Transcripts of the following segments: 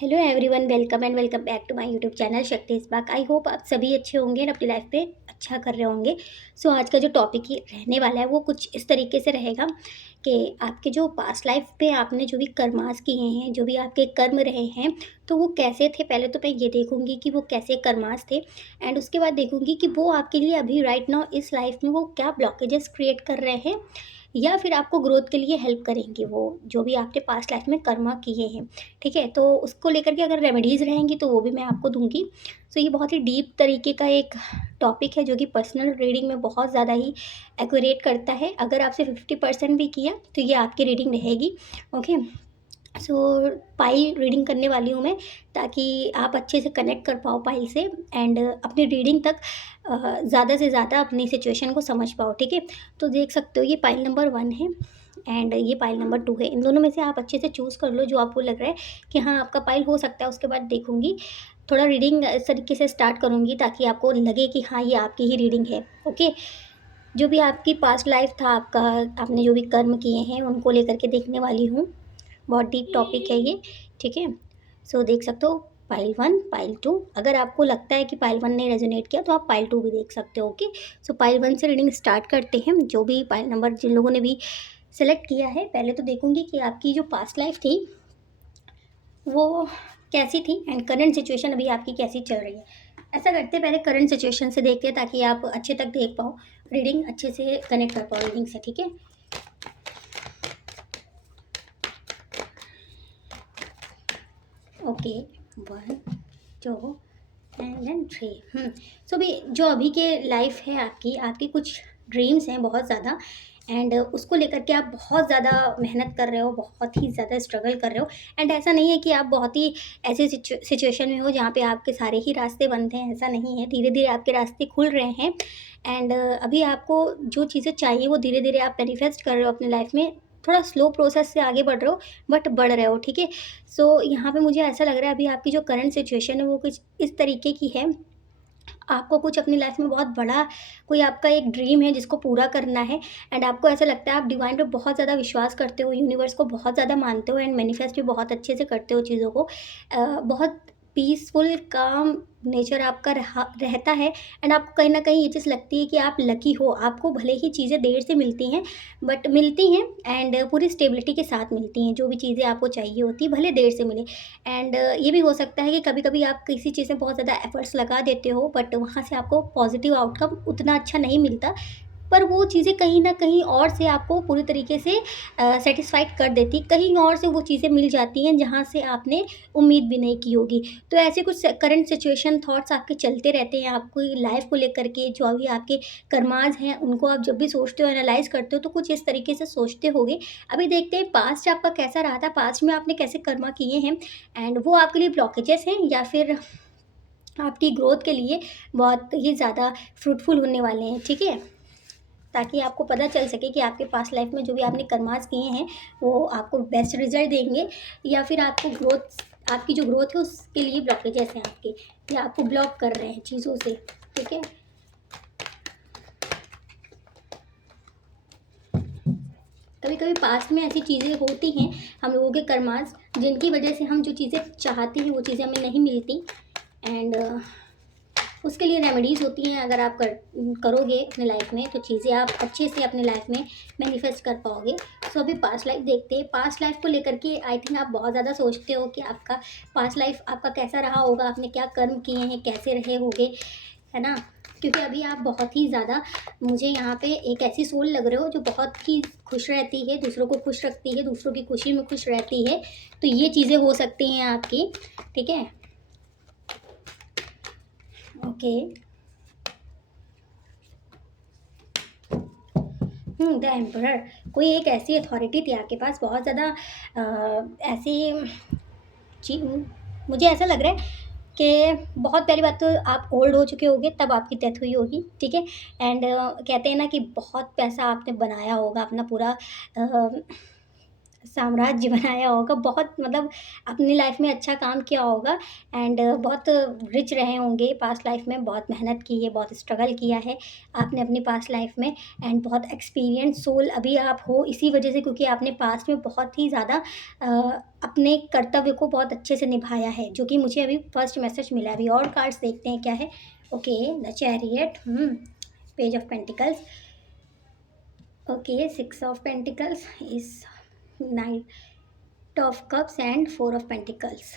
Hello everyone, welcome and welcome back to my YouTube channel Shakti is बाक। I hope आप सभी अच्छे होंगे और अपनी लाइफ पे अच्छा कर रहे होंगे। सो आज का जो टॉपिक ही रहने वाला है वो कुछ इस तरीके से रहेगा कि आपके जो पास्ट लाइफ पे आपने जो भी कर्मास किए हैं, जो भी आपके कर्म रहे हैं, तो वो कैसे थे। पहले तो मैं ये देखूंगी कि वो कैसे कर्मास थे, एंड उसके बाद देखूंगी कि वो आपके लिए अभी राइट नाउ इस लाइफ में वो क्या ब्लॉकेजेस क्रिएट कर रहे हैं या फिर आपको ग्रोथ के लिए हेल्प करेंगे, वो जो भी आपके पास्ट लाइफ में कर्मा किए हैं। ठीक है, तो उसको लेकर के अगर रेमेडीज़ रहेंगी तो वो भी मैं आपको दूंगी। सो ये बहुत ही डीप तरीके का एक टॉपिक है जो कि पर्सनल रीडिंग में बहुत ज़्यादा ही एक्यूरेट करता है। अगर आपसे 50% भी किया तो ये आपकी रीडिंग रहेगी। ओके, सो पाई रीडिंग करने वाली हूँ मैं, ताकि आप अच्छे से कनेक्ट कर पाओ पाई से, एंड अपनी रीडिंग तक ज़्यादा से ज़्यादा अपनी सिचुएशन को समझ पाओ। ठीक है, तो देख सकते हो ये पाइल नंबर 1 है एंड ये पाइल नंबर 2 है। इन दोनों में से आप अच्छे से चूज़ कर लो जो आपको लग रहा है कि हाँ आपका पाइल हो सकता है। उसके बाद देखूंगी, थोड़ा रीडिंग इस तरीके से स्टार्ट करूंगी ताकि आपको लगे कि हाँ ये आपकी ही रीडिंग है। ओके, जो भी आपकी पास्ट लाइफ था, आपका आपने जो भी कर्म किए हैं उनको लेकर के देखने वाली हूँ। बहुत डीप टॉपिक है ये। ठीक है, सो देख सकते हो पाइल 1, पाइल 2। अगर आपको लगता है कि पाइल 1 ने रेजोनेट किया तो आप पाइल 2 भी देख सकते हो। ओके, सो पाइल 1 से रीडिंग स्टार्ट करते हैं। जो भी पाइल नंबर जिन लोगों ने भी सेलेक्ट किया है, पहले तो देखूंगी कि आपकी जो पास्ट लाइफ थी वो कैसी थी एंड करंट सिचुएशन अभी आपकी कैसी चल रही है। ऐसा करते हैं, पहले करंट सिचुएशन से देखते हैं ताकि आप अच्छे तक देख पाओ, रीडिंग अच्छे से कनेक्ट कर पाओ रीडिंग से। ठीक है, ओके, 1, 2 एंड देन 3। सो भी जो अभी के लाइफ है आपकी आपकी कुछ ड्रीम्स हैं बहुत ज़्यादा, एंड उसको लेकर के आप बहुत ज़्यादा मेहनत कर रहे हो, बहुत ही ज़्यादा स्ट्रगल कर रहे हो। एंड ऐसा नहीं है कि आप बहुत ही ऐसे सिचुएशन में हो जहाँ पे आपके सारे ही रास्ते बंद हैं, ऐसा नहीं है। धीरे धीरे आपके रास्ते खुल रहे हैं, एंड अभी आपको जो चीज़ें चाहिए वो धीरे धीरे आप मैनिफेस्ट कर रहे हो अपने लाइफ में। थोड़ा स्लो प्रोसेस से आगे बढ़ रहे हो बट बढ़ रहे हो। ठीक है, सो यहाँ पे मुझे ऐसा लग रहा है अभी आपकी जो करंट सिचुएशन है वो कुछ इस तरीके की है। आपको कुछ अपनी लाइफ में बहुत बड़ा कोई आपका एक ड्रीम है जिसको पूरा करना है, एंड आपको ऐसा लगता है आप डिवाइन पे बहुत ज़्यादा विश्वास करते हो, यूनिवर्स को बहुत ज़्यादा मानते हो, एंड मैनिफेस्ट भी बहुत अच्छे से करते हो चीज़ों को। बहुत पीसफुल काम नेचर आपका रहता है, एंड आपको कहीं ना कहीं ये चीज़ लगती है कि आप लकी हो। आपको भले ही चीज़ें देर से मिलती हैं बट मिलती हैं, एंड पूरी स्टेबिलिटी के साथ मिलती हैं। जो भी चीज़ें आपको चाहिए होती है भले देर से मिले, एंड ये भी हो सकता है कि कभी कभी आप किसी चीज़ में बहुत ज़्यादा एफर्ट्स लगा देते हो बट वहाँ से आपको पॉजिटिव आउटकम उतना अच्छा नहीं मिलता, पर वो चीज़ें कहीं न कहीं और से आपको पूरी तरीके से सैटिस्फाइड कर देती, कहीं और से वो चीज़ें मिल जाती हैं जहाँ से आपने उम्मीद भी नहीं की होगी। तो ऐसे कुछ करंट सिचुएशन थॉट्स आपके चलते रहते हैं आपकी लाइफ़ को लेकर के। जो अभी आपके कर्माज़ हैं उनको आप जब भी सोचते हो, एनालाइज़ करते हो तो कुछ इस तरीके से सोचते होगे। अभी देखते हैं पास्ट आपका कैसा रहा था, पास्ट में आपने कैसे कर्मा किए हैं, एंड वो आपके लिए ब्लॉकेजेस हैं या फिर आपकी ग्रोथ के लिए बहुत ही ज़्यादा फ्रूटफुल होने वाले हैं। ठीक है, ताकि आपको पता चल सके कि आपके पास्ट लाइफ में जो भी आपने कर्मास किए हैं वो आपको बेस्ट रिजल्ट देंगे या फिर आपको ग्रोथ, आपकी जो ग्रोथ है उसके लिए ब्लॉकेजेस हैं आपके, या आपको ब्लॉक कर रहे हैं चीज़ों से। ठीक है, कभी कभी पास्ट में ऐसी चीज़ें होती हैं हम लोगों के कर्मास जिनकी वजह से हम जो चीज़ें चाहते हैं वो चीज़ें हमें नहीं मिलती, एंड उसके लिए रेमेडीज़ होती हैं। अगर आप करोगे अपने लाइफ में तो चीज़ें आप अच्छे से अपने लाइफ में मैनिफेस्ट कर पाओगे। सो अभी पास्ट लाइफ देखते हैं। पास्ट लाइफ को लेकर के आई थिंक आप बहुत ज़्यादा सोचते हो कि आपका पास्ट लाइफ आपका कैसा रहा होगा, आपने क्या कर्म किए हैं, कैसे रहे होगे, है ना। क्योंकि अभी आप बहुत ही ज़्यादा, मुझे यहाँ पे एक ऐसी सोल लग रहे हो जो बहुत ही खुश रहती है, दूसरों को खुश रखती है, दूसरों की खुशी में खुश रहती है। तो ये चीज़ें हो सकती हैं आपकी। ठीक है, ओके, द एम्परर। कोई एक ऐसी अथॉरिटी थी आपके पास बहुत ज़्यादा ऐसी ची मुझे ऐसा लग रहा है कि बहुत पहली बात तो आप ओल्ड हो चुके होगे तब आपकी डेथ हुई होगी। ठीक है, एंड कहते हैं ना कि बहुत पैसा आपने बनाया होगा, अपना पूरा साम्राज्य बनाया होगा, बहुत मतलब अपनी लाइफ में अच्छा काम किया होगा एंड बहुत रिच रहे होंगे पास्ट लाइफ में, बहुत मेहनत की है, बहुत स्ट्रगल किया है आपने अपनी पास्ट लाइफ में एंड बहुत एक्सपीरियंस सोल अभी आप हो इसी वजह से, क्योंकि आपने पास्ट में बहुत ही ज़्यादा अपने कर्तव्य को बहुत अच्छे से निभाया है, जो कि मुझे अभी फर्स्ट मैसेज मिला है। अभी और कार्ड्स देखते हैं क्या है। Okay, the chariot, page of pentacles, okay, 6 of pentacles is knight of cups and 4 of pentacles.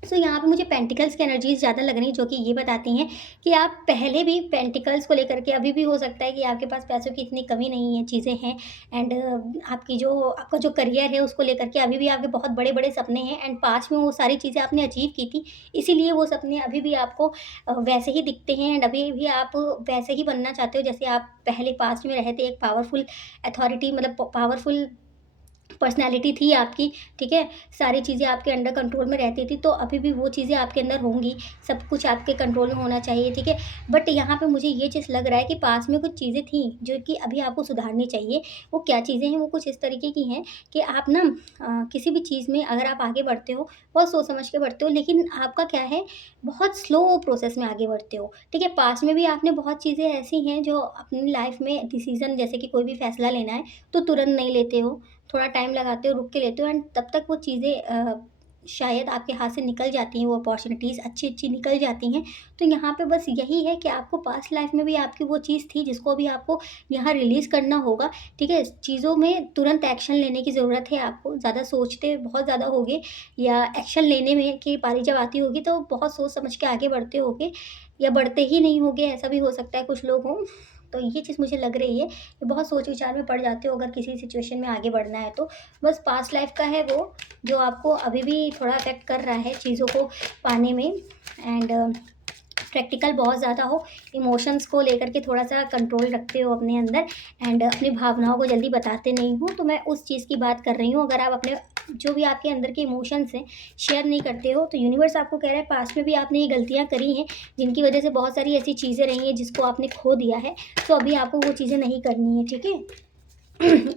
So यहाँ पे मुझे पेंटिकल्स की एनर्जीज ज़्यादा लग रही हैं, जो कि ये बताती हैं कि आप पहले भी पेंटिकल्स को लेकर के, अभी भी हो सकता है कि आपके पास पैसों की इतनी कमी नहीं है, चीज़ें हैं एंड आपका जो करियर है उसको लेकर के अभी भी आपके बहुत बड़े बड़े सपने हैं एंड पास्ट में वो सारी चीज़ें आपने अचीव की थी, इसीलिए वो सपने अभी भी आपको वैसे ही दिखते हैं एंड अभी भी आप वैसे ही बनना चाहते हो जैसे आप पहले पास्ट में रहे थे। एक पावरफुल अथॉरिटी, मतलब पावरफुल पर्सनैलिटी थी आपकी, ठीक है? सारी चीज़ें आपके अंडर कंट्रोल में रहती थी, तो अभी भी वो चीज़ें आपके अंदर होंगी, सब कुछ आपके कंट्रोल में होना चाहिए, ठीक है? बट यहाँ पे मुझे ये चीज़ लग रहा है कि पास में कुछ चीज़ें थी, जो कि अभी आपको सुधारनी चाहिए। वो क्या चीज़ें हैं? वो कुछ इस तरीके की हैं कि आप ना किसी भी चीज़ में अगर आप आगे बढ़ते हो, बहुत सोच समझ के बढ़ते हो, लेकिन आपका क्या है, बहुत स्लो प्रोसेस में आगे बढ़ते हो, ठीक है? पास्ट में भी आपने बहुत चीज़ें ऐसी हैं जो अपनी लाइफ़ में डिसीज़न, जैसे कि कोई भी फैसला लेना है, तो तुरंत नहीं लेते हो, थोड़ा टाइम लगाते हो, रुक के लेते हो एंड तब तक वो चीज़ें शायद आपके हाथ से निकल जाती हैं, वो अपॉर्च्युनिटीज़ अच्छी-अच्छी निकल जाती हैं। तो यहाँ पे बस यही है कि आपको पास्ट लाइफ़ में भी आपकी वो चीज़ थी जिसको अभी आपको यहाँ रिलीज़ करना होगा, ठीक है? चीज़ों में तुरंत एक्शन लेने की ज़रूरत है आपको, ज़्यादा सोचते बहुत ज़्यादा होगे या एक्शन लेने में की बारी जब आती होगी तो बहुत सोच समझ के आगे बढ़ते होगे या बढ़ते ही नहीं होगे, ऐसा भी हो सकता है कुछ लोग हों। तो ये चीज़ मुझे लग रही है कि बहुत सोच विचार में पड़ जाते हो अगर किसी सिचुएशन में आगे बढ़ना है तो। बस पास्ट लाइफ़ का है वो, जो आपको अभी भी थोड़ा अफ़ेक्ट कर रहा है चीज़ों को पाने में एंड प्रैक्टिकल बहुत ज़्यादा हो, इमोशंस को लेकर के थोड़ा-सा कंट्रोल रखते हो अपने अंदर एंड अपनी भावनाओं को जल्दी बताते नहीं हो, तो मैं उस चीज़ की बात कर रही हूँ। अगर आप अपने जो भी आपके अंदर के इमोशंस हैं, शेयर नहीं करते हो, तो यूनिवर्स आपको कह रहा है पास्ट में भी आपने ये गलतियाँ करी हैं, जिनकी वजह से बहुत सारी ऐसी चीज़ें रही हैं जिसको आपने खो दिया है, तो अभी आपको वो चीज़ें नहीं करनी है, ठीक है?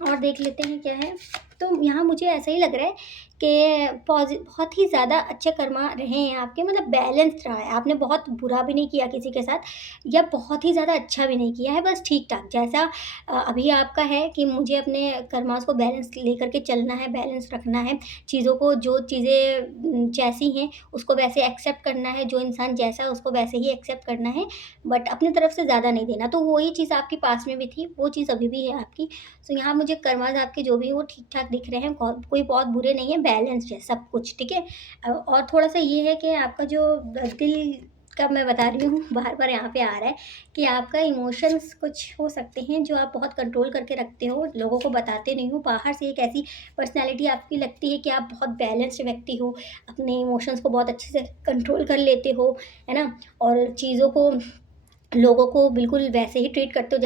और देख लेते हैं क्या है। तो यहाँ मुझे ऐसा ही लग रहा है कि बहुत ही ज़्यादा अच्छे कर्मा रहे हैं आपके, मतलब बैलेंस्ड रहा है। आपने बहुत बुरा भी नहीं किया किसी के साथ या बहुत ही ज़्यादा अच्छा भी नहीं किया है, बस ठीक-ठाक। जैसा अभी आपका है कि मुझे अपने कर्मास को बैलेंस लेकर के चलना है, बैलेंस रखना है। चीज़ों को, जो चीज़ें जैसी हैं उसको वैसे एक्सेप्ट करना है, जो इंसान जैसा है उसको वैसे ही एक्सेप्ट करना है, बट अपनी तरफ से ज़्यादा नहीं देना। तो वही चीज़ आपके पास में भी थी, वो चीज़ अभी भी है आपकी। सो यहाँ मुझे कर्माज़ आपके जो भी हैं वो ठीक-ठाक दिख रहे हैं, कोई बहुत बुरे नहीं है, बैलेंस्ड है सब कुछ, ठीक है? और थोड़ा-सा ये है कि आपका जो दिल का मैं बता रही हूँ, बार-बार यहाँ पे आ रहा है कि आपका इमोशंस कुछ हो सकते हैं जो आप बहुत कंट्रोल करके रखते हो, लोगों को बताते नहीं हो। बाहर से एक ऐसी पर्सनैलिटी आपकी लगती है कि आप बहुत बैलेंस्ड व्यक्ति हो, अपने इमोशंस को बहुत अच्छे से कंट्रोल कर लेते हो, है ना? और चीज़ों को, लोगों को बिल्कुल वैसे ही ट्रीट करते हो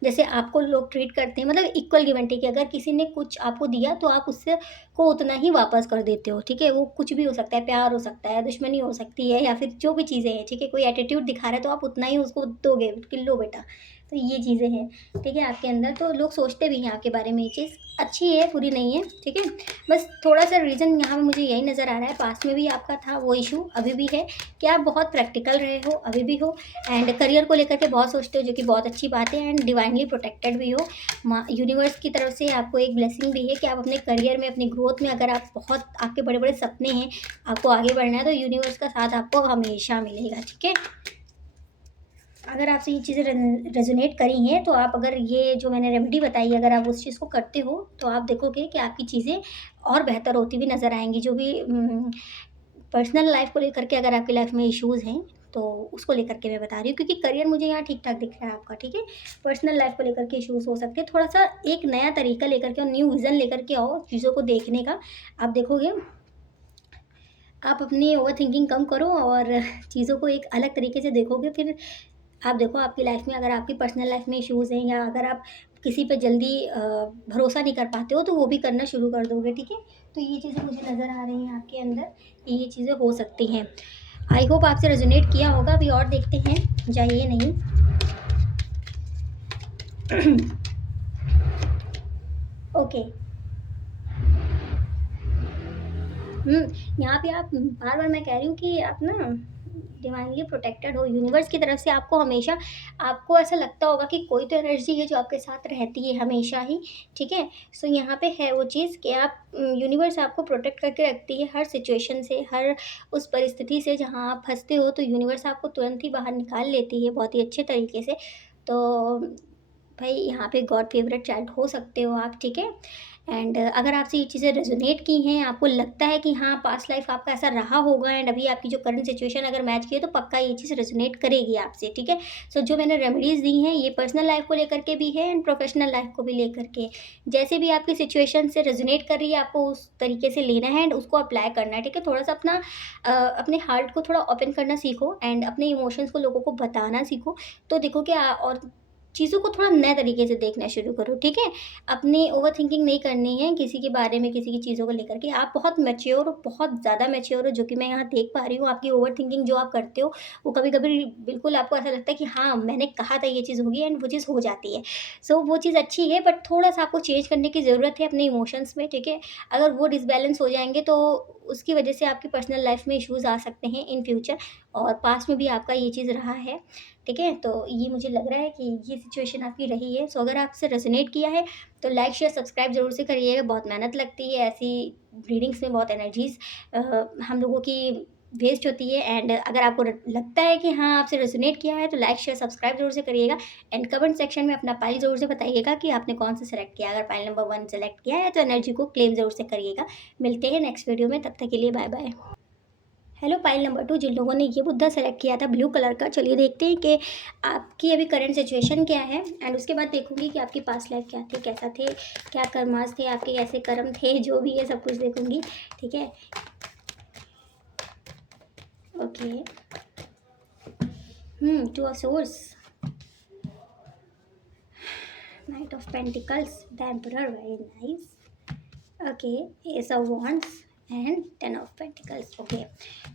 जैसे आपको लोग ट्रीट करते हैं, मतलब इक्वल गिव एंड टेक। अगर किसी ने कुछ आपको दिया तो आप उससे को उतना ही वापस कर देते हो, ठीक है? वो कुछ भी हो सकता है, प्यार हो सकता है, दुश्मनी हो सकती है या फिर जो भी चीज़ें हैं, ठीक है? कोई एटीट्यूड दिखा रहा है तो आप उतना ही उसको दोगे कि लो बेटा। तो ये चीज़ें हैं, ठीक है, आपके अंदर। तो लोग सोचते भी हैं आपके बारे में, ये चीज़ अच्छी है, बुरी नहीं है, ठीक है? बस थोड़ा-सा रीज़न यहाँ पे मुझे यही नज़र आ रहा है, पास्ट में भी आपका था वो इश्यू, अभी भी है कि आप बहुत प्रैक्टिकल रहे हो, अभी भी हो एंड करियर को लेकर के बहुत सोचते हो, जो कि बहुत अच्छी बात है एंड डिवाइनली प्रोटेक्टेड भी हो। यूनिवर्स की तरफ से आपको एक ब्लेसिंग भी है कि आप अपने करियर में, अपनी ग्रोथ में, अगर आप बहुत आपके बड़े-बड़े सपने हैं, आपको आगे बढ़ना है, तो यूनिवर्स का साथ आपको हमेशा मिलेगा, ठीक है? अगर आपसे ये चीज़ें रेज़ोनेट करी हैं, तो आप अगर ये जो मैंने रेमेडी बताई, अगर आप उस चीज़ को करते हो, तो आप देखोगे कि आपकी चीज़ें और बेहतर होती हुई नज़र आएँगी। जो भी पर्सनल लाइफ़ को लेकर के अगर आपकी लाइफ़ में इश्यूज़ हैं, तो उसको लेकर के मैं बता रही हूँ, क्योंकि करियर मुझे यहाँ ठीक-ठाक दिख रहा है आपका, ठीक है? पर्सनल लाइफ़ को लेकर के इश्यूज़ हो सकते हैं। थोड़ा-सा एक नया तरीका लेकर के और न्यू विज़न लेकर के आओ चीज़ों को देखने का। आप देखोगे, आप अपनी ओवरथिंकिंग कम करो और चीज़ों को एक अलग तरीके से देखोगे, फिर आप देखो आपकी लाइफ में, अगर आपकी पर्सनल लाइफ में इश्यूज़ हैं या अगर आप किसी पे जल्दी भरोसा नहीं कर पाते हो, तो वो भी करना शुरू कर दोगे, ठीक है? तो ये चीज़ें मुझे नज़र आ रही हैं आपके अंदर कि ये चीज़ें हो सकती हैं। आई होप आपसे रेज़ोनेट किया होगा। अभी और देखते हैं, जाइए नहीं। ओके, यहाँ पे आप बार-बार मैं कह रही हूँ कि आप ना डिवाइनली प्रोटेक्टेड हो, यूनिवर्स की तरफ से आपको हमेशा आपको ऐसा लगता होगा कि कोई तो एनर्जी है जो आपके साथ रहती है हमेशा ही, ठीक है? सो यहाँ पे है वो चीज़ कि आप यूनिवर्स आपको प्रोटेक्ट करके रखती है हर सिचुएशन से, हर उस परिस्थिति से जहाँ आप फँसते हो, तो यूनिवर्स आपको तुरंत ही बाहर निकाल लेती है बहुत ही अच्छे तरीके से। तो भाई यहाँ पे गॉड फेवरेट चाइल्ड हो सकते हो आप, ठीक है? एंड अगर आपसे ये चीज़ें रेज़ोनेट की हैं, आपको लगता है कि हाँ, पास्ट लाइफ़ आपका ऐसा रहा होगा एंड अभी आपकी जो करंट सिचुएशन अगर मैच की है, तो पक्का ये चीज़ रेज़ोनेट करेगी आपसे, ठीक है? सो जो मैंने रेमेडीज़ दी हैं, ये पर्सनल लाइफ़ को लेकर के भी है एंड प्रोफ़ेशनल लाइफ़ को भी लेकर के। जैसे भी आपकी सिचुएशन से रेज़ोनेट कर रही है, आपको उस तरीके से लेना है एंड उसको अप्लाई करना है, ठीक है? थोड़ा-सा अपना अपने हार्ट को थोड़ा ओपन करना सीखो एंड अपने इमोशंस को लोगों को बताना सीखो, तो देखो कि और चीज़ों को थोड़ा नए तरीके से देखना शुरू करो, ठीक है? अपनी ओवरथिंकिंग नहीं करनी है किसी के बारे में, किसी की चीज़ों को लेकर के। आप बहुत मैच्योर हो, बहुत ज़्यादा मैच्योर हो, जो कि मैं यहाँ देख पा रही हूँ। आपकी ओवरथिंकिंग जो आप करते हो, वो कभी-कभी बिल्कुल आपको ऐसा लगता है कि हाँ, मैंने कहा था ये चीज़ होगी एंड वो चीज़ हो जाती है। सो वो चीज़ अच्छी है, बट थोड़ा-सा आपको चेंज करने की ज़रूरत है अपने इमोशंस में, ठीक है? अगर वो डिसबैलेंस हो जाएँगे, तो उसकी वजह से आपकी पर्सनल लाइफ़ में इश्यूज़ आ सकते हैं इन फ्यूचर, और पास्ट में भी आपका ये चीज़ रहा है, ठीक है? तो ये मुझे लग रहा है कि ये सिचुएशन आपकी रही है। सो अगर आपसे रेज़ोनेट किया है, तो लाइक, शेयर, सब्सक्राइब ज़रूर से करिएगा। बहुत मेहनत लगती है ऐसी रीडिंग्स में, बहुत एनर्जीज़ हम लोगों की वेस्ट होती है, एंड अगर आपको लगता है कि हाँ, आपसे रेज़ोनेट किया है, तो लाइक, शेयर, सब्सक्राइब ज़रूर से करिएगा एंड कमेंट सेक्शन में अपना पाइल ज़रूर से बताइएगा कि आपने कौन-सा सेलेक्ट किया है। अगर पाइल नंबर 1 सेलेक्ट किया है, तो एनर्जी को क्लेम ज़रूर से करिएगा। मिलते हैं नेक्स्ट वीडियो में, तब तक के लिए बाय-बाय। हेलो, पाइल नंबर 2, जिन लोगों ने ये मुद्दा सेलेक्ट किया था ब्लू कलर का, चलिए देखते हैं कि आपकी अभी करंट सिचुएशन क्या है एंड उसके बाद देखूँगी कि आपकी पास्ट लाइफ क्या थी, कैसा थे, क्या कर्मास थे, आपके कैसे कर्म थे, जो भी है सब कुछ देखूँगी, ठीक है? Okay. 2 of swords, knight of pentacles, the emperor, very nice. Okay, ace of wands and 10 of pentacles. Okay,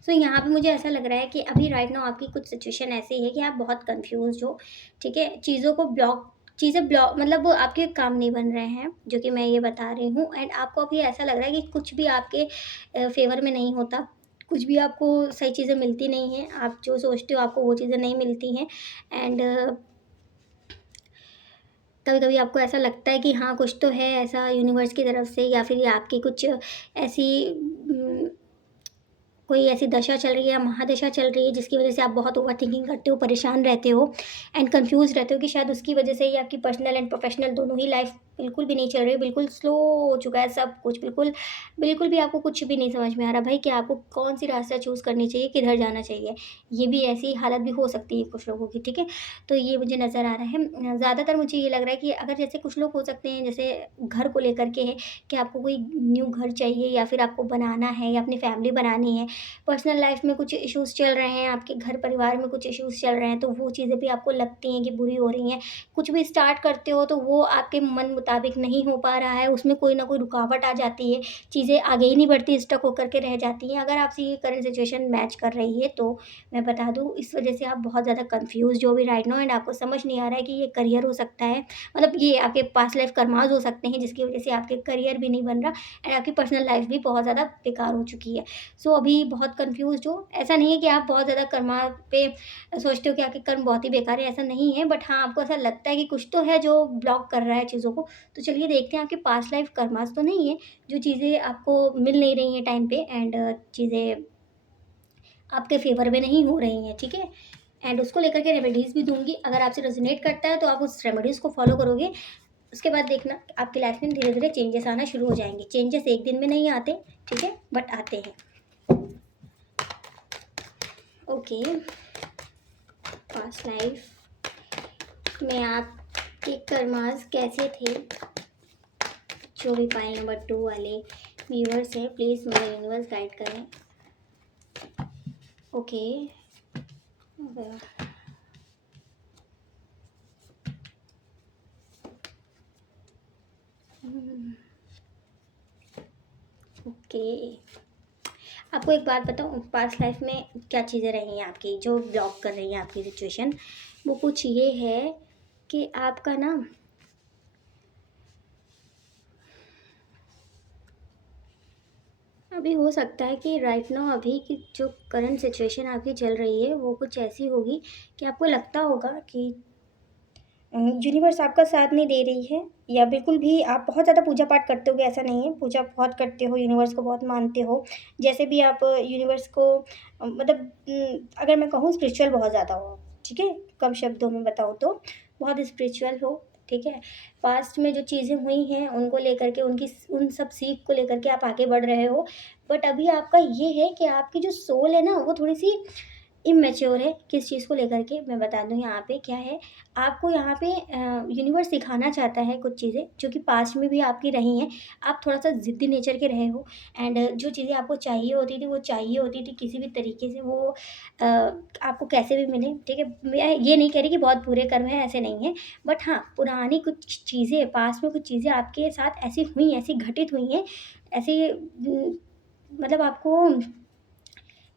so यहाँ पे मुझे ऐसा लग रहा है कि अभी राइट नाउ आपकी कुछ सिचुएशन ऐसी है कि आप बहुत कंफ्यूज हो, ठीक है? चीज़ें ब्लॉक, मतलब वो आपके काम नहीं बन रहे हैं, जो कि मैं ये बता रही हूँ, एंड आपको अभी ऐसा लग रहा है कि कुछ भी आपके फेवर में नहीं होता, कुछ भी आपको सही चीज़ें मिलती नहीं हैं, आप जो सोचते हो आपको वो चीज़ें नहीं मिलती हैं, एंड कभी-कभी आपको ऐसा लगता है कि हाँ, कुछ तो है ऐसा यूनिवर्स की तरफ से, या फिर ये आपकी कुछ ऐसी कोई ऐसी दशा चल रही है या महादशा चल रही है, जिसकी वजह से आप बहुत ओवरथिंकिंग करते हो, परेशान रहते हो एंड कन्फ्यूज़ रहते हो कि शायद उसकी वजह से ही आपकी पर्सनल एंड प्रोफेशनल दोनों ही लाइफ बिल्कुल भी नहीं चल रही है, बिल्कुल स्लो हो चुका है सब कुछ, बिल्कुल बिल्कुल भी आपको कुछ भी नहीं समझ में आ रहा भाई कि आपको कौन-सी रास्ता चूज़ करनी चाहिए, किधर जाना चाहिए। ये भी ऐसी हालत भी हो सकती है कुछ लोगों की, ठीक है? तो ये मुझे नज़र आ रहा है। ज़्यादातर मुझे ये लग रहा है कि अगर जैसे कुछ लोग हो सकते हैं, जैसे घर को लेकर के है कि आपको कोई न्यू घर चाहिए या फिर आपको बनाना है या अपनी फैमिली बनानी है, पर्सनल लाइफ में कुछ इश्यूज़ चल रहे हैं, आपके घर परिवार में कुछ इश्यूज़ चल रहे हैं, तो वो चीज़ें भी आपको लगती हैं कि बुरी हो रही हैं। कुछ भी स्टार्ट करते हो तो वो आपके मन मुताबिक नहीं हो पा रहा है, उसमें कोई ना कोई रुकावट आ जाती है, चीज़ें आगे ही नहीं बढ़ती, स्टक होकर के रह जाती हैं। अगर आपसे ये करंट सिचुएशन मैच कर रही है, तो मैं बता दूँ, इस वजह से आप बहुत ज़्यादा कन्फ्यूज़्ड हो अभी राइट नाउ, एंड आपको समझ नहीं आ रहा है कि ये करियर हो सकता है, मतलब ये आपके पास्ट लाइफ कर्माज़ हो सकते हैं, जिसकी वजह से आपके करियर भी नहीं बन रहा एंड आपकी पर्सनल लाइफ भी बहुत ज़्यादा बेकार हो चुकी है। सो अभी बहुत कन्फ्यूज़्ड हो। ऐसा नहीं है कि आप बहुत ज़्यादा कर्मा पे सोचते हो कि आपके कर्म बहुत ही बेकार है, ऐसा नहीं है, बट हाँ, आपको ऐसा लगता है कि कुछ तो है जो ब्लॉक कर रहा है चीज़ों को। तो चलिए देखते हैं आपके पास्ट लाइफ कर्मास तो नहीं है, जो चीज़ें आपको मिल नहीं रही हैं टाइम पे एंड चीज़ें आपके फ़ेवर में नहीं हो रही हैं, ठीक है? एंड उसको लेकर के रेमेडीज़ भी दूँगी। अगर आपसे रेज़ोनेट करता है तो आप उस रेमेडीज़ को फ़ॉलो करोगे, उसके बाद देखना आपकी लाइफ में धीरे-धीरे चेंजेस आना शुरू हो जाएँगे। चेंजेस एक दिन में नहीं आते, ठीक है? बट आते हैं। ओके, पास्ट लाइफ में आपके कर्मास कैसे थे? जो भी पाइल नंबर 2 वाले व्यूअर्स हैं, प्लीज़ मुझे यूनिवर्स गाइड करें। ओके, ओके, आपको एक बात बताऊँ, पास्ट लाइफ में क्या चीज़ें रही हैं आपकी जो ब्लॉक कर रही हैं आपकी सिचुएशन, वो कुछ ये है कि आपका ना अभी हो सकता है कि राइट नाउ अभी की जो करंट सिचुएशन आपकी चल रही है वो कुछ ऐसी होगी कि आपको लगता होगा कि यूनिवर्स आपका साथ नहीं दे रही है, या बिल्कुल भी आप बहुत ज़्यादा पूजा पाठ करते होगे ऐसा नहीं है, पूजा बहुत करते हो, यूनिवर्स को बहुत मानते हो। जैसे भी आप यूनिवर्स को मतलब अगर मैं कहूँ स्पिरिचुअल बहुत ज़्यादा हो, ठीक है? कम शब्दों में बताऊँ तो, बहुत स्पिरिचुअल हो, ठीक है? पास्ट में जो चीज़ें हुई हैं उनको लेकर के उन सब सीख को लेकर के आप आगे बढ़ रहे हो। बट अभी आपका ये है कि आपकी जो सोल है ना वो थोड़ी-सी इमैच्योर है। किस चीज़ को लेकर के मैं बता दूँ यहाँ पे क्या है, आपको यहाँ पे यूनिवर्स सिखाना चाहता है कुछ चीज़ें जो कि पास्ट में भी आपकी रही हैं। आप थोड़ा-सा ज़िद्दी नेचर के रहे हो, एंड जो चीज़ें आपको चाहिए होती थी वो चाहिए होती थी किसी भी तरीके से, वो आपको कैसे भी मिले, ठीक है? मैं ये नहीं कह रही कि बहुत बुरे कर्म हैं, ऐसे नहीं है। बट हाँ, पुरानी कुछ चीज़ें, पास्ट में कुछ चीज़ें आपके साथ ऐसी हुई, ऐसी घटित हुई हैं, ऐसी मतलब आपको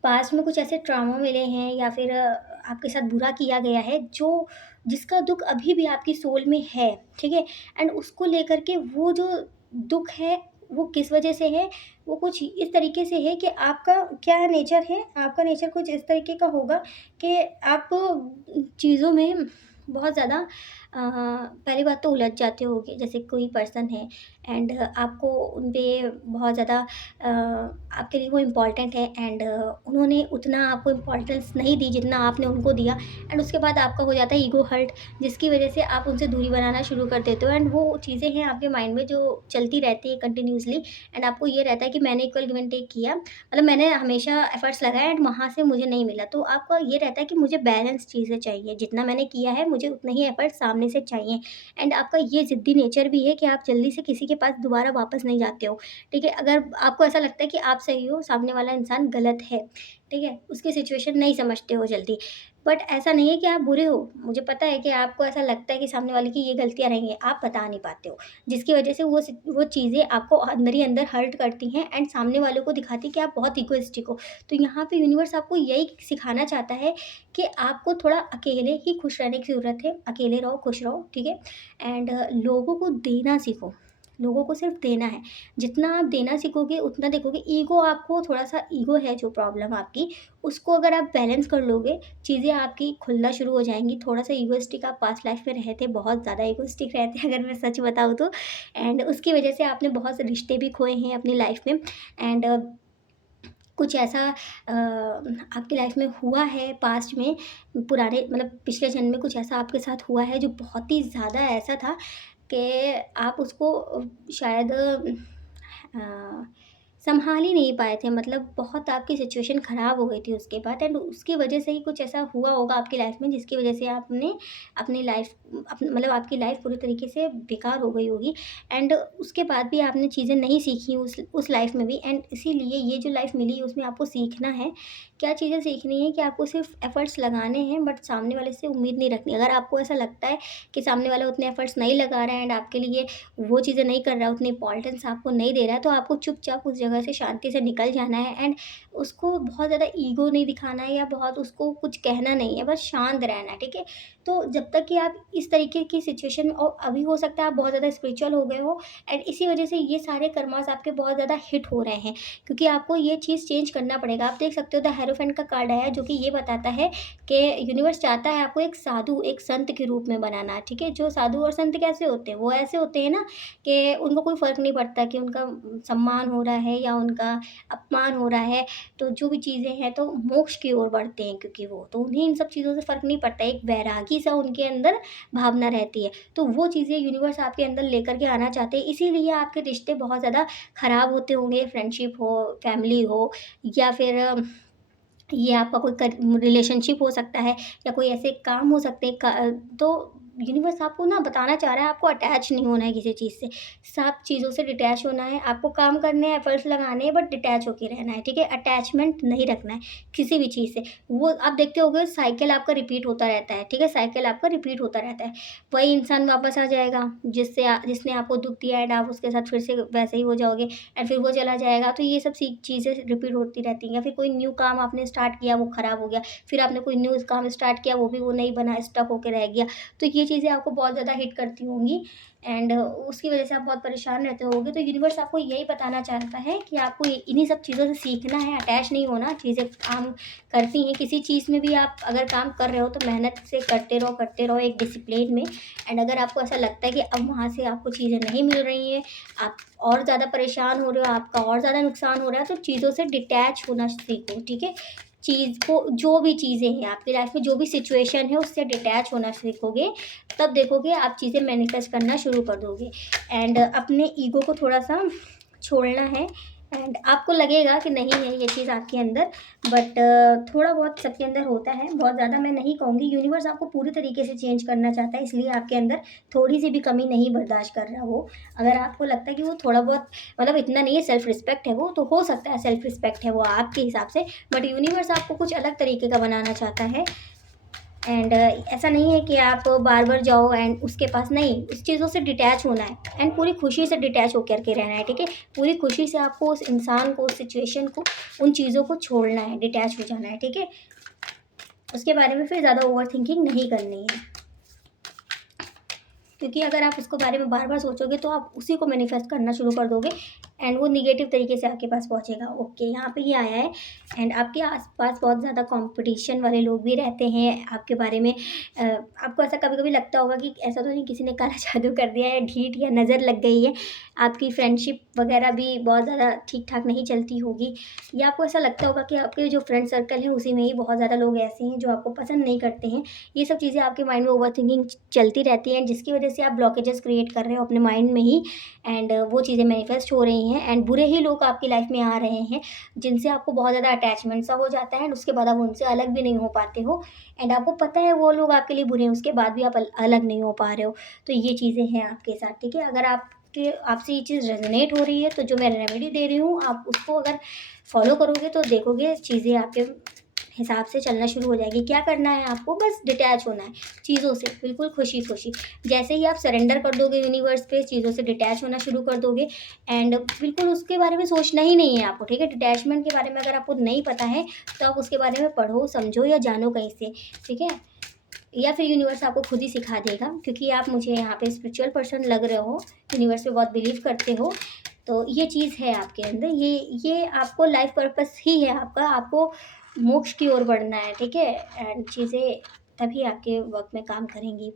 पास्ट में कुछ ऐसे ट्रॉमा मिले हैं, या फिर आपके साथ बुरा किया गया है जो जिसका दुःख अभी भी आपकी सोल में है, ठीक है? एंड उसको लेकर के वो जो दुःख है, वो किस वजह से है? वो कुछ इस तरीके से है कि आपका क्या नेचर है, आपका नेचर कुछ इस तरीके का होगा कि आप चीज़ों में बहुत ज़्यादा पहली बात तो उलझ जाते होगे। जैसे कोई पर्सन है एंड आपको उन पे बहुत ज़्यादा आपके लिए वो इम्पोर्टेंट है, एंड उन्होंने उतना आपको इम्पोर्टेंस नहीं दी जितना आपने उनको दिया, एंड उसके बाद आपका हो जाता है ईगो हर्ट, जिसकी वजह से आप उनसे दूरी बनाना शुरू कर देते हो, एंड वो चीज़ें हैं आपके माइंड में जो चलती रहती है कंटिन्यूअसली, एंड आपको ये रहता है कि मैंने इक्वल गिव एंड टेक किया, मतलब मैंने हमेशा एफर्ट्स लगाए एंड वहाँ से मुझे नहीं मिला, तो आपका ये रहता है कि मुझे बैलेंस चीज़ें चाहिए, जितना मैंने किया है मुझे उतना ही एफर्ट सामने से चाहिए, एंड आपका ये ज़िद्दी नेचर भी है कि आप जल्दी से किसी के पास दोबारा वापस नहीं जाते हो, ठीक है? अगर आपको ऐसा लगता है कि आप सही हो, सामने वाला इंसान गलत है, ठीक है? उसकी सिचुएशन नहीं समझते हो जल्दी। बट ऐसा नहीं है कि आप बुरे हो, मुझे पता है कि आपको ऐसा लगता है कि सामने वाले की ये गलतियाँ रही हैं, आप बता नहीं पाते हो, जिसकी वजह से वो चीज़ें आपको अंदर ही अंदर हर्ट करती हैं, एंड सामने वालों को दिखाती है कि आप बहुत इगोइस्टिक हो। तो यहाँ पे यूनिवर्स आपको यही सिखाना चाहता है कि आपको थोड़ा अकेले ही खुश रहने की ज़रूरत है, अकेले रहो, खुश रहो, ठीक है? एंड लोगों को देना सीखो, लोगों को सिर्फ़ देना है। जितना आप देना सीखोगे उतना देखोगे, ईगो आपको थोड़ा-सा, ईगो है जो प्रॉब्लम आपकी, उसको अगर आप बैलेंस कर लोगे, चीज़ें आपकी खुलना शुरू हो जाएँगी। थोड़ा-सा ईगोइस्टिक आप पास्ट लाइफ़ में रहे थे, बहुत ज़्यादा ईगोइस्टिक रहे थे अगर मैं सच बताऊँ तो, एंड उसकी वजह से आपने बहुत से रिश्ते भी खोए हैं अपनी लाइफ़ में, एंड कुछ ऐसा आपकी लाइफ में हुआ है पास्ट में, पुराने मतलब पिछले जन्म में कुछ ऐसा आपके साथ हुआ है जो बहुत ही ज़्यादा ऐसा था कि आप उसको शायद सँभाल ही नहीं पाए थे, मतलब बहुत आपकी सिचुएशन ख़राब हो गई थी उसके बाद, एंड उसकी वजह से ही कुछ ऐसा हुआ होगा आपकी लाइफ में जिसकी वजह से आपने अपनी लाइफ मतलब आपकी लाइफ पूरी तरीके से बेकार हो गई होगी, एंड उसके बाद भी आपने चीज़ें नहीं सीखी उस लाइफ में भी, एंड इसीलिए ये जो लाइफ मिली है उसमें आपको सीखना है। क्या चीज़ें सीखनी है कि आपको सिर्फ एफर्ट्स लगाने हैं, बट सामने वाले से उम्मीद नहीं रखनी। अगर आपको ऐसा लगता है कि सामने वाला उतने एफर्ट्स नहीं लगा रहा है एंड आपके लिए वो चीज़ें नहीं कर रहा है, उतनी इम्पोर्टेंस आपको नहीं दे रहा है, तो आपको चुपचाप उस जगह से शांति से निकल जाना है, एंड उसको बहुत ज़्यादा ईगो नहीं दिखाना है या बहुत उसको कुछ कहना नहीं है, बस शांत रहना है, ठीक है? तो जब तक कि आप इस तरीके की सिचुएशन, और अभी हो सकता है आप बहुत ज़्यादा स्पिरिचुअल हो गए हो, एंड इसी वजह से ये सारे कर्मास आपके बहुत ज़्यादा हिट हो रहे हैं, क्योंकि आपको ये चीज़ चेंज करना पड़ेगा। आप देख सकते हो द हेरोफेंट का कार्ड आया है जो कि ये बताता है कि यूनिवर्स चाहता है आपको एक साधु, एक संत के रूप में बनाना, ठीक है? जो साधु और संत कैसे होते हैं? वो ऐसे होते हैं ना कि उनको कोई फ़र्क नहीं पड़ता कि उनका सम्मान हो रहा है या उनका अपमान हो रहा है, तो जो भी चीज़ें हैं तो मोक्ष की ओर बढ़ते हैं, क्योंकि वो तो उन्हें इन सब चीज़ों से फ़र्क नहीं पड़ता, एक वैरागी सा उनके अंदर भावना रहती है। तो वो चीज़ें यूनिवर्स आपके अंदर लेकर के आना चाहते हैं, इसीलिए आपके रिश्ते बहुत ज़्यादा ख़राब होते होंगे, फ्रेंडशिप हो, फैमिली हो, या फिर ये आपका कोई रिलेशनशिप हो सकता है, या कोई ऐसे काम हो सकते हैं तो यूनिवर्स आपको ना बताना चाह रहा है, आपको अटैच नहीं होना है किसी चीज़ से, सब चीज़ों से डिटैच होना है, आपको काम करने हैं, एफर्ट्स लगाने हैं, बट डिटैच होके रहना है, ठीक है? अटैचमेंट नहीं रखना है किसी भी चीज़ से। वो आप देखते होगे साइकिल आपका रिपीट होता रहता है, ठीक है? साइकिल आपका रिपीट होता रहता है, वही इंसान वापस आ जाएगा जिसने आपको दुःख दिया, एंड आप उसके साथ फिर से वैसे ही हो जाओगे, एंड फिर वो चला जाएगा, तो ये सब चीज़ें रिपीट होती रहती हैं। या फिर कोई न्यू काम आपने स्टार्ट किया, वो ख़राब हो गया, फिर आपने कोई न्यू काम स्टार्ट किया, वो भी वो नहीं बना, स्टक होके रह गया। तो ये ये चीज़ें आपको बहुत ज़्यादा हिट करती होंगी एंड उसकी वजह से आप बहुत परेशान रहते होगे। तो यूनिवर्स आपको यही बताना चाहता है कि आपको इन्हीं सब चीज़ों से सीखना है, अटैच नहीं होना। चीज़ें काम करती हैं, किसी चीज़ में भी आप अगर काम कर रहे हो तो मेहनत से करते रहो एक डिसिप्लिन में। एंड अगर आपको ऐसा लगता है कि अब वहाँ से आपको चीज़ें नहीं मिल रही हैं, आप और ज़्यादा परेशान हो रहे हो, आपका और ज़्यादा नुकसान हो रहा है, तो चीज़ों से डिटैच होना सीखो, ठीक है? चीज़ को, जो भी चीज़ें हैं आपकी लाइफ में, जो भी सिचुएशन है उससे डिटैच होना सीखोगे, तब देखोगे आप चीज़ें मैनिफेस्ट करना शुरू कर दोगे। एंड अपने ईगो को थोड़ा-सा छोड़ना है एंड आपको लगेगा कि नहीं है ये चीज़ आपके अंदर, बट थोड़ा बहुत सबके अंदर होता है, बहुत ज़्यादा मैं नहीं कहूँगी। यूनिवर्स आपको पूरी तरीके से चेंज करना चाहता है, इसलिए आपके अंदर थोड़ी-सी भी कमी नहीं बर्दाश्त कर रहा वो। अगर आपको लगता है कि वो थोड़ा बहुत, मतलब इतना नहीं है, सेल्फ रिस्पेक्ट है वो, तो हो सकता है सेल्फ रिस्पेक्ट है वो आपके हिसाब से, बट यूनिवर्स आपको कुछ अलग तरीके का बनाना चाहता है। एंड ऐसा नहीं है कि आप बार-बार जाओ एंड उसके पास, नहीं, उस चीज़ों से डिटैच होना है एंड पूरी खुशी से डिटैच होकर के रहना है, ठीक है? पूरी खुशी से आपको उस इंसान को, उस सिचुएशन को, उन चीज़ों को छोड़ना है, डिटैच हो जाना है, ठीक है? उसके बारे में फिर ज़्यादा ओवरथिंकिंग नहीं करनी है। क्योंकि अगर आप उसको बारे में बार-बार सोचोगे तो आप उसी को मैनिफेस्ट करना शुरू कर दोगे एंड वो नेगेटिव तरीके से आपके पास पहुँचेगा। ओके, यहाँ पे ये आया है एंड आपके आस-पास बहुत ज़्यादा कॉम्पिटिशन वाले लोग भी रहते हैं आपके बारे में। आपको ऐसा कभी-कभी लगता होगा कि ऐसा तो नहीं किसी ने काला जादू कर दिया है, ढीठ या नज़र लग गई है, आपकी फ्रेंडशिप वगैरह भी बहुत ज़्यादा ठीक-ठाक नहीं चलती होगी, या आपको ऐसा लगता होगा कि आपके जो फ्रेंड सर्कल है उसी में ही बहुत ज़्यादा लोग ऐसे हैं जो आपको पसंद नहीं करते हैं। ये सब चीज़ें आपके माइंड में ओवरथिंकिंग चलती रहती हैं, जिसकी वजह से आप ब्लॉकेजेस क्रिएट कर रहे हो अपने माइंड में ही एंड वो चीज़ें मैनिफेस्ट हो रही हैं एंड बुरे ही लोग आपकी लाइफ में आ रहे हैं, जिनसे आपको बहुत ज़्यादा अटैचमेंट सा हो जाता है एंड उसके बाद आप उनसे अलग भी नहीं हो पाते हो एंड आपको पता है वो लोग आपके लिए बुरे हैं, उसके बाद भी आप अलग नहीं हो पा रहे हो। तो ये चीज़ें हैं आपके साथ, ठीक है? अगर आपसे ये चीज़ रेजोनेट हो रही है तो जो मैं रेमेडी दे रही हूँ, आप उसको अगर फॉलो करोगे तो देखोगे चीज़ें आपके हिसाब से चलना शुरू हो जाएगी। क्या करना है आपको, बस डिटैच होना है चीज़ों से, बिल्कुल खुशी-खुशी। जैसे ही आप सरेंडर कर दोगे यूनिवर्स पे, चीज़ों से डिटैच होना शुरू कर दोगे एंड बिल्कुल उसके बारे में सोचना ही नहीं है आपको, ठीक है? डिटैचमेंट के बारे में अगर आपको नहीं पता है, तो आप उसके बारे में पढ़ो, समझो या जानो कहीं से, ठीक है? या फिर यूनिवर्स आपको खुद ही सिखा देगा, क्योंकि आप मुझे यहाँ पे स्पिरिचुअल पर्सन लग रहे हो, यूनिवर्स पे बहुत बिलीव करते हो, तो ये चीज़ है आपके अंदर। ये आपको लाइफ पर्पस ही है आपका, आपको मोक्ष की ओर बढ़ना है, ठीक है? एंड चीज़ें तभी आपके वक़्त में काम करेंगी।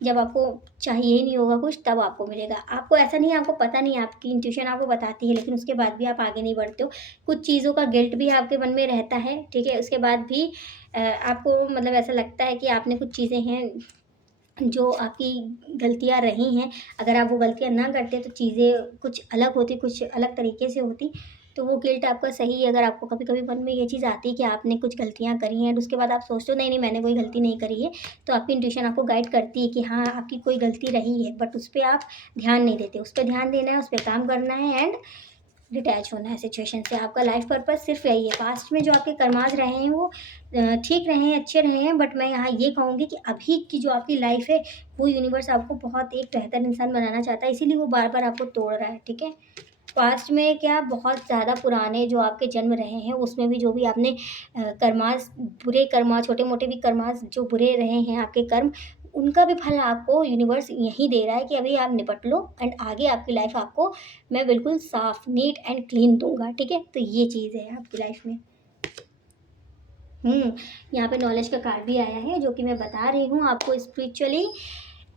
जब आपको चाहिए ही नहीं होगा कुछ, तब आपको मिलेगा। आपको ऐसा नहीं है, आपको पता नहीं है, आपकी इंट्यूशन आपको बताती है, लेकिन उसके बाद भी आप आगे नहीं बढ़ते हो। कुछ चीज़ों का गिल्ट भी आपके मन में रहता है, ठीक है? उसके बाद भी आपको मतलब ऐसा लगता है कि आपने कुछ चीज़ें हैं जो आपकी गलतियाँ रही हैं, अगर आप वो गलतियाँ ना करते तो चीज़ें कुछ अलग होती, कुछ अलग तरीके से होती। तो वो गिल्ट आपका सही है, अगर आपको कभी-कभी मन में ये चीज़ आती है कि आपने कुछ गलतियाँ करी हैं, और उसके बाद आप सोचते हो नहीं, नहीं मैंने कोई गलती नहीं करी है, तो आपकी इंट्यूशन आपको गाइड करती है कि हाँ, आपकी कोई गलती रही है, बट उस पे आप ध्यान नहीं देते। उस पे ध्यान देना है, उस पे काम करना है एंड डिटैच होना है सिचुएशन से। आपका लाइफ पर्पस सिर्फ यही है। पास्ट में जो आपके कर्माज़ रहे हैं वो ठीक रहे हैं, अच्छे रहे हैं, बट मैं यहाँ ये कहूँगी कि अभी की जो आपकी लाइफ है, वो यूनिवर्स आपको बहुत एक बेहतर इंसान बनाना चाहता है, इसीलिए वो बार-बार आपको तोड़ रहा है, ठीक है? पास्ट में क्या, बहुत ज़्यादा पुराने जो आपके जन्म रहे हैं, उसमें भी जो भी आपने कर्माज़, बुरे कर्मा, छोटे-मोटे भी कर्माज़ जो बुरे रहे हैं आपके कर्म, उनका भी फल आपको यूनिवर्स यहीं दे रहा है कि अभी आप निपट लो एंड आगे आपकी लाइफ आपको मैं बिल्कुल साफ, नीट एंड क्लीन दूँगा, ठीक है? तो ये चीज़ है आपकी लाइफ में। यहाँ पे नॉलेज का कार्ड भी आया है, जो कि मैं बता रही हूँ आपको, स्पिरिचुअली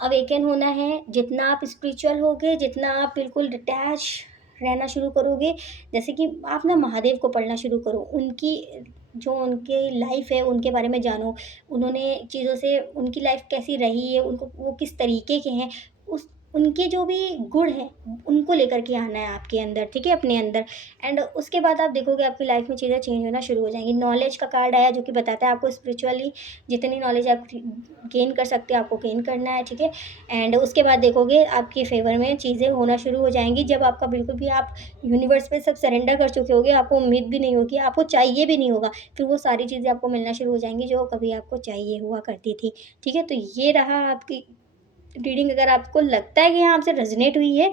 अवेकन होना है। जितना आप स्पिरिचुअल होगे, जितना आप बिल्कुल डिटैच रहना शुरू करोगे, जैसे कि आप ना महादेव को पढ़ना शुरू करो, उनकी जो उनकी लाइफ़ है उनके बारे में जानो, उन्होंने चीज़ों से, उनकी लाइफ़ कैसी रही है, उनको वो किस तरीके के हैं, उस उनके जो भी गुण हैं, उनको लेकर के आना है आपके अंदर, ठीक है? अपने अंदर एंड उसके बाद आप देखोगे आपकी लाइफ़ में चीज़ें चेंज होना शुरू हो जाएँगी। नॉलेज का कार्ड आया, जो कि बताता है आपको स्पिरिचुअली जितनी नॉलेज आप गेन कर सकते हो, आपको गेन करना है, ठीक है? एंड उसके बाद देखोगे आपके फ़ेवर में चीज़ें होना शुरू हो जाएँगी, जब आपका बिल्कुल भी आप यूनिवर्स पे सब सरेंडर कर चुके होगे, आपको उम्मीद भी नहीं होगी, आपको चाहिए भी नहीं होगा, फिर वो सारी चीज़ें आपको मिलना शुरू हो जाएँगी जो कभी आपको चाहिए हुआ करती थी, ठीक है? तो ये रहा आपकी रीडिंग। अगर आपको लगता है कि हाँ, आपसे रेज़ोनेट हुई है,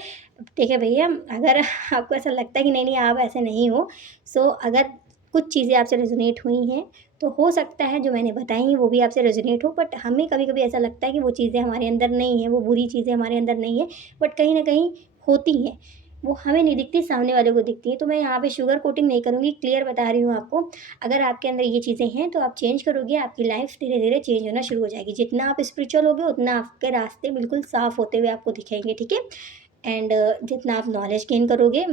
ठीक है भैया। अगर आपको ऐसा लगता है कि नहीं, नहीं आप ऐसे नहीं हो, सो अगर कुछ चीज़ें आपसे रेजोनेट हुई हैं, तो हो सकता है जो मैंने बताई हैं वो भी आपसे रेजोनेट हो, बट हमें कभी-कभी ऐसा लगता है कि वो चीज़ें हमारे अंदर नहीं हैं, वो बुरी चीज़ें हमारे अंदर नहीं हैं, बट कहीं न कहीं होती हैं। वो हमें नहीं दिखती, सामने वाले को दिखती हैं। तो मैं यहाँ पे शुगर कोटिंग नहीं करूँगी, क्लियर बता रही हूँ आपको। अगर आपके अंदर ये चीज़ें हैं तो आप चेंज करोगे, आपकी लाइफ़ धीरे-धीरे चेंज होना शुरू हो जाएगी। जितना आप स्पिरिचुअल होगे उतना आपके रास्ते बिल्कुल साफ़ होते हुए आपको दिखेंगे, ठीक है? एंड जितना आप नॉलेज गेन करोगे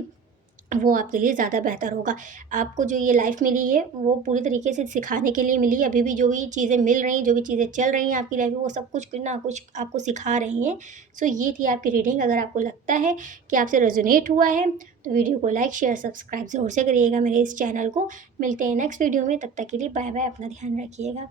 वो आपके लिए ज़्यादा बेहतर होगा। आपको जो ये लाइफ़ मिली है, वो पूरी तरीके से सिखाने के लिए मिली है। अभी भी जो भी चीज़ें मिल रही हैं, जो भी चीज़ें चल रही हैं आपकी लाइफ़ में, वो सब कुछ ना कुछ आपको सिखा रही हैं। सो ये थी आपकी रीडिंग। अगर आपको लगता है कि आपसे रेज़ोनेट हुआ है, तो वीडियो को लाइक, शेयर, सब्सक्राइब ज़रूर से करिएगा मेरे इस चैनल को। मिलते हैं नेक्स्ट वीडियो में, तब तक के लिए बाय-बाय, अपना ध्यान रखिएगा।